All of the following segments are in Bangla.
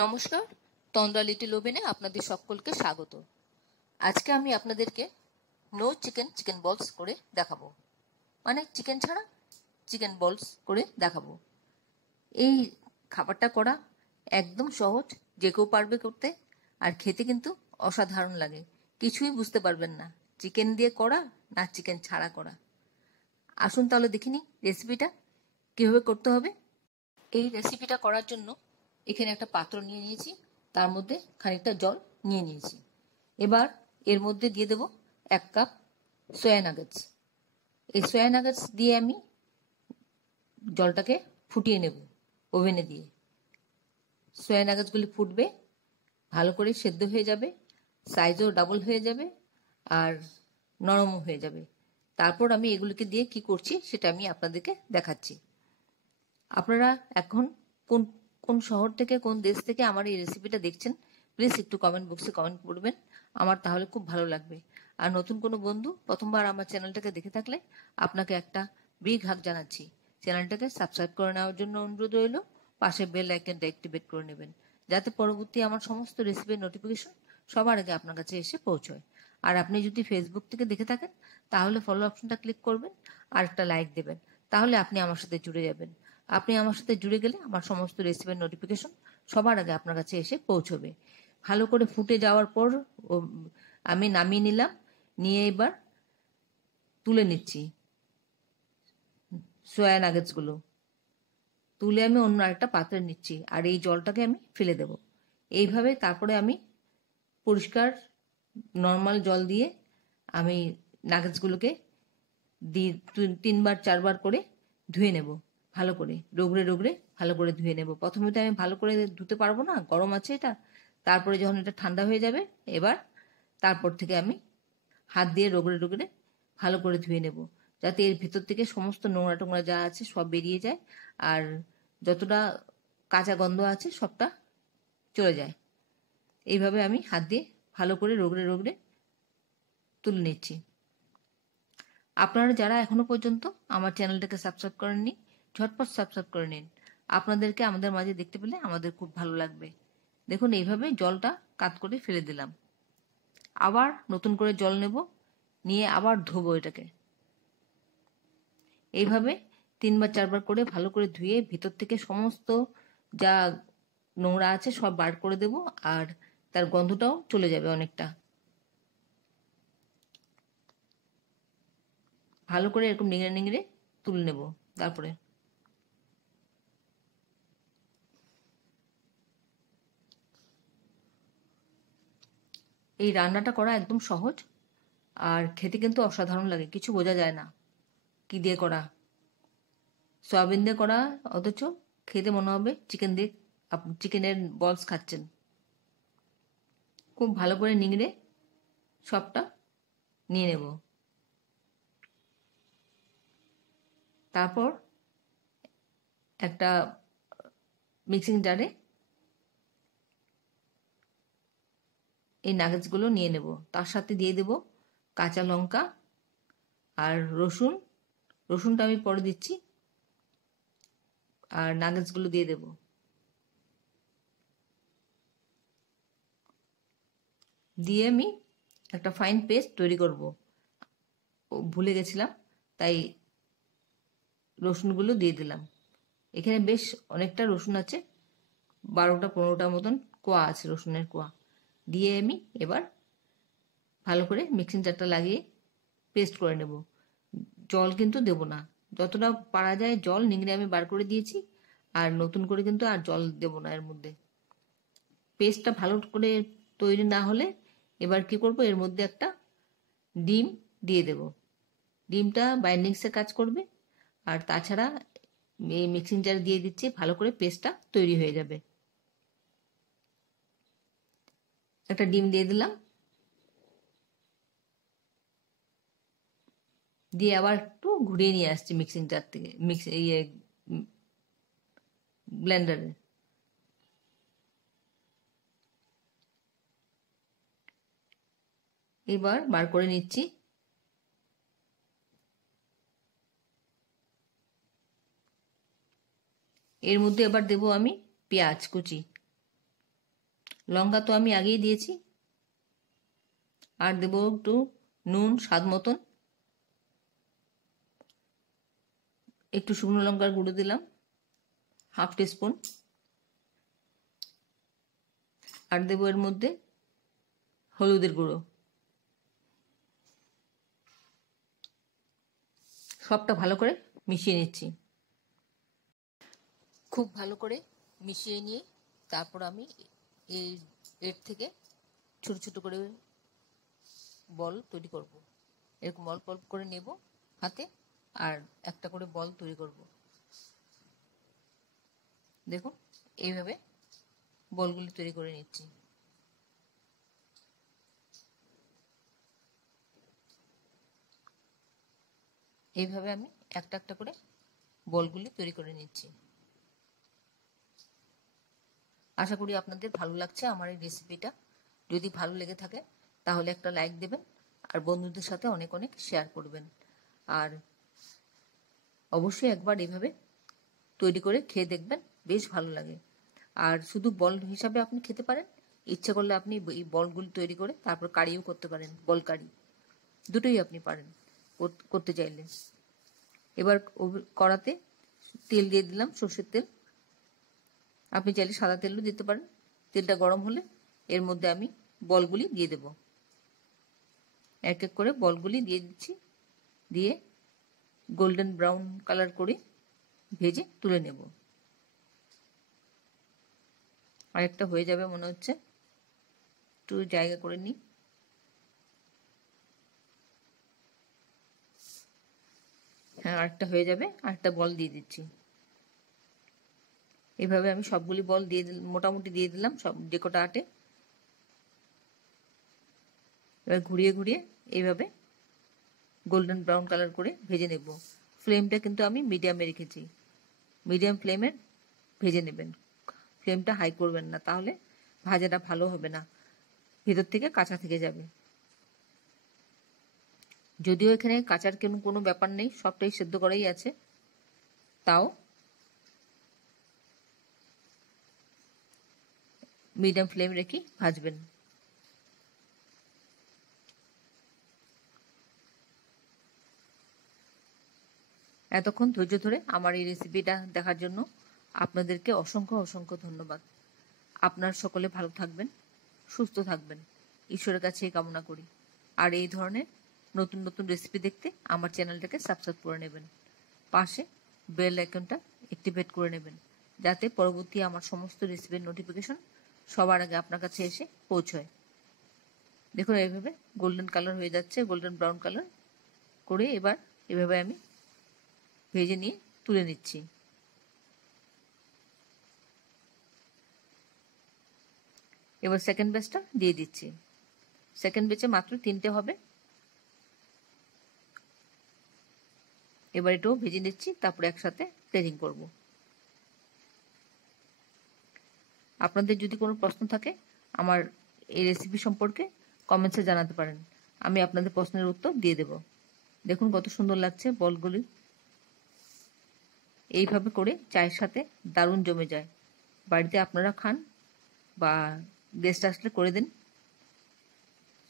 নমস্কার, তন্দ্রা লিটল ওভেনে আপনাদের সকলকে স্বাগত। আজকে আমি আপনাদেরকে নো চিকেন বলস করে দেখাবো, মানে চিকেন ছাড়া চিকেন বলস করে দেখাবো। এই খাবারটা করা একদম সহজ, যে কেউ পারবে করতে, আর খেতে কিন্তু অসাধারণ লাগে। কিছুই বুঝতে পারবেন না চিকেন দিয়ে করা না চিকেন ছাড়া করা। আসুন তাহলে দেখিনি রেসিপিটা কিভাবে করতে হবে। এই রেসিপিটা করার জন্য এখানে একটা পাত্র নিয়ে নিয়েছি, তার মধ্যে খানিকটা জল নিয়ে নিয়েছি। এবার এর মধ্যে দিয়ে দেব 1 কাপ সয়া নাগেটস। এই সয়া নাগেটস দিয়ে আমি জলটাকে ফুটিয়ে নেব ওভেনে দিয়ে। সয়া নাগেটসগুলি ফুটবে, ভালো করে সেদ্ধ হয়ে যাবে, সাইজও ডাবল হয়ে যাবে আর নরমও হয়ে যাবে। তারপর আমি এগুলিকে দিয়ে কি করছি সেটা আমি আপনাদেরকে দেখাচ্ছি। আপনারা এখন কোন কোন শহর থেকে, কোন দেশ থেকে আমার এই রেসিপিটা দেখছেন, প্লিজ একটু কমেন্ট বক্সে কমেন্ট করবেন, আমার তাহলে খুব ভালো লাগবে। আর নতুন কোনো বন্ধু প্রথমবার আমার চ্যানেলটাকে দেখে থাকলে আপনাকে একটা বিগ হাগ জানাচ্ছি। চ্যানেলটাকে সাবস্ক্রাইব করে নেওয়ার জন্য অনুরোধ রইল, পাশে বেল আইকনটা অ্যাক্টিভেট করে নেবেন, যাতে পরবর্তী আমার সমস্ত রেসিপির নোটিফিকেশন সবার আগে আপনার কাছে এসে পৌঁছয়। আর আপনি যদি ফেসবুক থেকে দেখে থাকেন তাহলে ফলো অপশনটা ক্লিক করবেন আর একটা লাইক দেবেন, তাহলে আপনি আমার সাথে জুড়ে যাবেন। আপনি আমার সাথে জুড়ে গেলে আমার সমস্ত রেসিপির নোটিফিকেশন সবার আগে আপনার কাছে এসে পৌঁছবে। ভালো করে ফুটে যাওয়ার পর আমি নামিয়ে নিলাম, নিয়ে এবার তুলে নিচ্ছি সয়া নাগেটসগুলো। তুলে আমি অন্য আরেকটা পাত্রে নিচ্ছি, আর এই জলটাকে আমি ফেলে দেব। এইভাবে তারপরে আমি পরিষ্কার নর্মাল জল দিয়ে আমি নাগেটসগুলোকে 3বার 4বার করে ধুয়ে নেব, ভালো করে রগড়ে রগড়ে ভালো করে ধুয়ে নেব। প্রথমে তো আমি ভালো করে ধুতে পারবো না, গরম আছে এটা। তারপরে যখন এটা ঠান্ডা হয়ে যাবে, এবার তারপর থেকে আমি হাত দিয়ে রগড়ে রগড়ে ভালো করে ধুয়ে নেব, যাতে এর ভিতর থেকে সমস্ত নোংরা টোংরা যা আছে সব বেরিয়ে যায়, আর যতটা কাঁচা গন্ধ আছে সবটা চলে যায়। এইভাবে আমি হাত দিয়ে ভালো করে রগড়ে রগড়ে তুলে নিচ্ছি। আপনারা যারা এখনো পর্যন্ত আমার চ্যানেলটাকে সাবস্ক্রাইব করেননি, ঝটপট সাবস্ক্রাইব করে নিন। আপনাদেরকে আমাদের মাঝে দেখতে পেলে আমাদের খুব ভালো লাগবে। দেখুন এইভাবে জলটা কাত করে ফেলে দিলাম। আবার নতুন করে জল নেব, নিয়ে আবার ধোবো এটাকে। এইভাবে 3বার 4বার করে ভালো করে ধুয়ে ভিতর থেকে সমস্ত যা নোংরা আছে সব বার করে দেব, আর তার গন্ধটাও চলে যাবে অনেকটা। ভালো করে এরকম নিংড়ে নিংড়ে তুলে নেব। তারপরে এই রান্নাটা করা একদম সহজ, আর খেতে কিন্তু অসাধারণ লাগে, কিছু বোঝা যায় না কি দিয়ে করা। সয়াবিন দিয়ে করা, অথচ খেতে মনে হবে চিকেনের বলস খাচ্ছেন। খুব ভালো করে নিংড়ে সবটা নিয়ে নেব। তারপর একটা মিক্সিং জারে এই নাগেটসগুলো নিয়ে নেব, তার সাথে দিয়ে দেব কাঁচা লঙ্কা আর রসুন। রসুনটা আমি পরে দিচ্ছি, আর নাগেটসগুলো দিয়ে দেব। দিয়ে আমি একটা ফাইন পেস্ট তৈরি করব, ভুলে গেছিলাম, তাই রসুনগুলো দিয়ে দিলাম। এখানে বেশ অনেকটা রসুন আছে, 12টা 15টা মতন কোয়া আছে, রসুনের কোয়া। দিয়ে আমি এবার ভালো করে মিক্সিং জারটা লাগিয়ে পেস্ট করে নেব। জল কিন্তু দেব না, যতটা পারা যায় জল নিংড়ে আমি বার করে দিয়েছি, আর নতুন করে কিন্তু আর জল দেব না এর মধ্যে। পেস্টটা ভালো করে তৈরি না হলে এবার কি করব, এর মধ্যে একটা ডিম দিয়ে দেব। ডিমটা বাইন্ডিংসের কাজ করবে, আর তাছাড়া এই মিক্সিং জারে দিয়ে দিচ্ছি, ভালো করে পেস্টটা তৈরি হয়ে যাবে। একটা ডিম দিয়ে দিলাম, দিয়ে আবার একটু ঘুরিয়ে নিয়ে আসছি মিক্সিং জার থেকে, ব্লেন্ডারে। এবার বার করে নিচ্ছি। এর মধ্যে এবার দেব আমি পেঁয়াজ কুচি। লঙ্কা তো আমি আগেই দিয়েছি। আর দেবো একটু নুন স্বাদ মতন, একটু শুকনো লঙ্কার গুঁড়ো দিলাম 1/2 টিস্পুন, আর দেবো এর মধ্যে হলুদের গুঁড়ো। সবটা ভালো করে মিশিয়ে নিচ্ছি। খুব ভালো করে মিশিয়ে নিয়ে তারপর আমি এর থেকে ছোট ছোট করে বল তৈরি করব। এরকম অল্প অল্প করে নেব হাতে, আর একটা করে বল তৈরি করব। দেখুন এইভাবে বলগুলি তৈরি করে নিচ্ছি। এইভাবে আমি একটা একটা করে বলগুলি তৈরি করে নিচ্ছি। আশা করি আপনাদের ভালো লাগছে আমার এই রেসিপিটা। যদি ভালো লেগে থাকে তাহলে একটা লাইক দেবেন, আর বন্ধুদের সাথে অনেক অনেক শেয়ার করবেন। আর অবশ্যই একবার এইভাবে তৈরি করে খেয়ে দেখবেন, বেশ ভালো লাগে। আর শুধু বল হিসাবে আপনি খেতে পারেন, ইচ্ছে করলে আপনি এই বলগুলি তৈরি করে তারপর কারিও করতে পারেন, বল কারি, দুটোই আপনি পারেন করতে চাইলে। এবার কড়াতে তেল দিয়ে দিলাম, সর্ষের তেল। আপনি চাইলে সাদা তেলও দিতে পারেন। তেলটা গরম হলে এর মধ্যে আমি বলগুলি দিয়ে দেব। এক এক করে বলগুলি দিয়ে দিচ্ছি, দিয়ে গোল্ডেন ব্রাউন কালার করে ভেজে তুলে নেব। আরেকটা হয়ে যাবে মনে হচ্ছে, একটু জায়গা করে নিই। হ্যাঁ, আরেকটা হয়ে যাবে, আরেকটা বল দিয়ে দিচ্ছি। এভাবে আমি সবগুলি বল দিয়ে মোটামুটি দিয়ে দিলাম, সব যে কটা আটে। এবার ঘুরিয়ে ঘুরিয়ে এইভাবে গোল্ডেন ব্রাউন কালার করে ভেজে নেব। ফ্লেমটা কিন্তু আমি মিডিয়ামে রেখেছি। মিডিয়াম ফ্লেমে ভেজে নেবেন, ফ্লেমটা হাই করবেন না, তাহলে ভাজাটা ভালো হবে না, ভেতর থেকে কাঁচা থেকে যাবে। যদিও এখানে কাঁচার কোনো ব্যাপার নেই, সবটাই সেদ্ধ করাই আছে, তাও মিডিয়াম ফ্লেম রেখে ভাজবেন। এতক্ষণ ধৈর্য ধরে আমার এই রেসিপিটা দেখার জন্য আপনাদেরকে অসংখ্য অসংখ্য ধন্যবাদ। আপনার সকলে ভালো থাকবেন, সুস্থ থাকবেন, ঈশ্বরের কাছে কামনা করি। আর এই ধরনের নতুন নতুন রেসিপি দেখতে আমার চ্যানেলটাকে সাবস্ক্রাইব করে নেবেন, পাশে বেল আইকনটা অ্যাক্টিভেট করে নেবেন, যাতে পরবর্তী আমার সমস্ত রেসিপির নোটিফিকেশন সবার আগে আপনার কাছে এসে পৌঁছয়। দেখুন এইভাবে গোল্ডেন কালার হয়ে যাচ্ছে, গোল্ডেন ব্রাউন কালার করে এবার এভাবে আমি ভেজে নিয়ে তুলে নিচ্ছি। এবার সেকেন্ড ব্যাচটা দিয়ে দিচ্ছি। সেকেন্ড ব্যাচে মাত্র 3টে হবে। এবার এটাও ভেজে নিচ্ছি, তারপরে একসাথে প্লেটিং করব। আপনাদের যদি কোনো প্রশ্ন থাকে আমার এই রেসিপি সম্পর্কে কমেন্টসে জানাতে পারেন, আমি আপনাদের প্রশ্নের উত্তর দিয়ে দেব। দেখুন কত সুন্দর লাগছে বলগুলি। এইভাবে করে চায়ের সাথে দারুণ জমে যায়। বাড়িতে আপনারা খান বা গেস্ট আসলে করে দিন,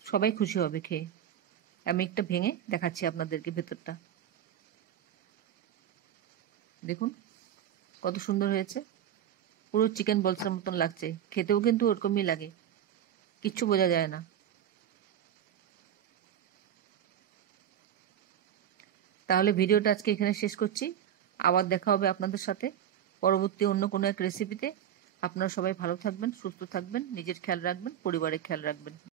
সবাই খুশি হবে খেয়ে। আমি একটা ভেঙে দেখাচ্ছি আপনাদেরকে ভেতরটা। দেখুন কত সুন্দর হয়েছে, পুরো চিকেন বলসের মতন লাগছে, খেতেও কিন্তু ওরকমই লাগে, কিচ্ছু বোঝা যায় না। তাহলে ভিডিওটা আজকে এখানে শেষ করছি। আবার দেখা হবে আপনাদের সাথে পরবর্তী অন্য কোনো এক রেসিপিতে। আপনারা সবাই ভালো থাকবেন, সুস্থ থাকবেন, নিজের খেয়াল রাখবেন, পরিবারের খেয়াল রাখবেন।